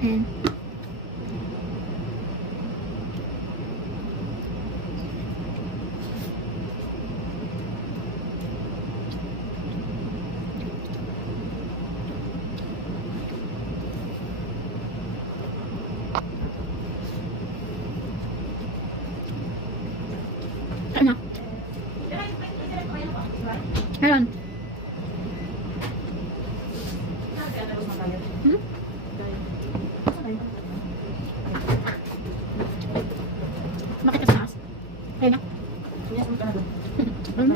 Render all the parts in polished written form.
Ayan. Ano? Meron. Hmm? Bakit ka sa taas? Ayun na. Ano?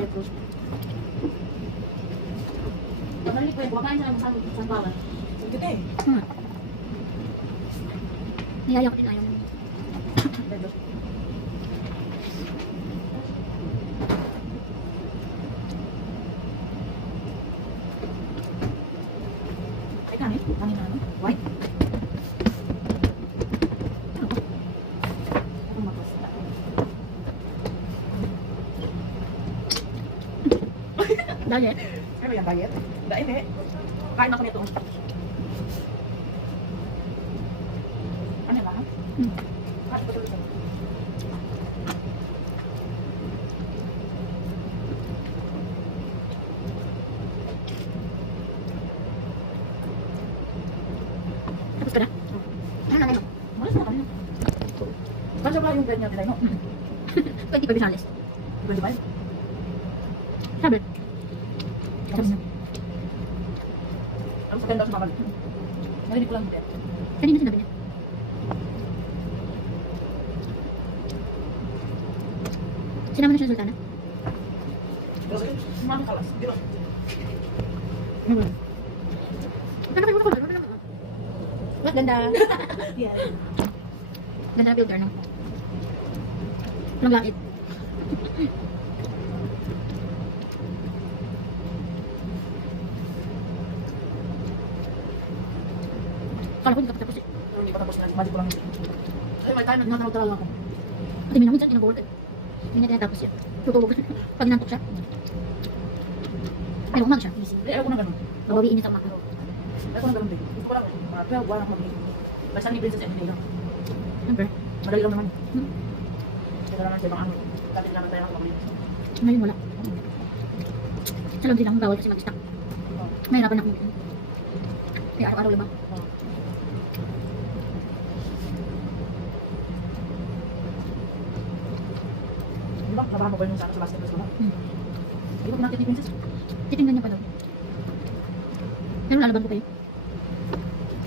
Hmm. Niyaya ko din ayaw mo. White? Diet. Ano yan, diet? Diet eh. Kain ako nito. Ano ba? Hmm. Kain ko dito. Tapos ka na? Ano na ngayon? Malas na kanina. Kasi ba yung ganyan nila, no? 25 bisales. 25? Sabi. Sabi na. Ang sakyan daw sa makalit. Narinig ko lang din. Kanina sinabi niya. Sinama na siya ng sultana? Kasi, sumama kalas. Di ba? Ano kayo muna ko? Ano naman? Mas ganda. Yeah. Ganda na filter, no? Walang langit. Kala ko hindi ka tapos eh. Pero hindi pa tapos na. Magic ko lang. Ay, may time. Nagtatawag talaga ako. At minsan minsan inag-work eh. Hindi na tinatapos yun. Tutulog. Pag nantok siya. Pero umag siya. Ayaw ko na ganun. Babawiin niya sa umak. Ayaw ko na ganun din. Gusto ko lang. 12, wala akong mag-ibig. Basta ni Princess Emily lang. Siyempre. Madali lang naman. Hmm. Kaya naman sa ibang ano. Dati naman tayo ako mag-ibig. Ngayon wala. Sa loob silang bawal kasi mag-stock. Mahirapan akong yun. Kaya araw-araw labang. Di ba? Nabahan mo ba yung sa basketball school? Di ba pinakit ni Princess? Titingnan niya pa daw. Pero lalaban ko kayo.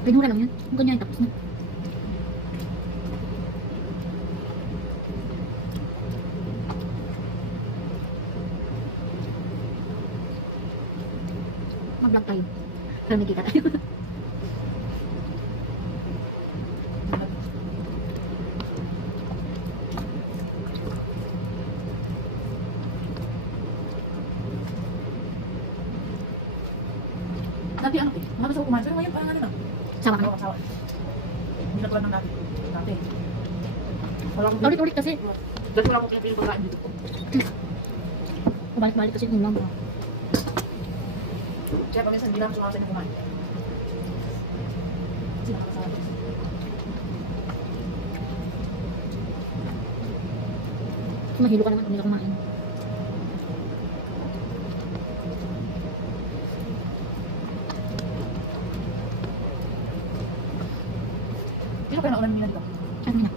Pinura lang yun. Kung ganyan tapos na. Mag-vlog tayo. Para may kita tayo. Dati ano eh. Magas ako kumain. Pero ngayon parang ano na. Sama ka na. Asawa. Hindi na tulad ng dati. Dati. Wala akong Ulit-ulit kasi. Dati wala akong pinipili pagkain dito. Balik-balik kasi yung lang. Kaya pag minsan hindi namin sumama sa inyo kumain. Kasi nakakasawa. Mahilo ka naman kung hindi ka kumain. Sino kaya naulan nila dito? Ano na?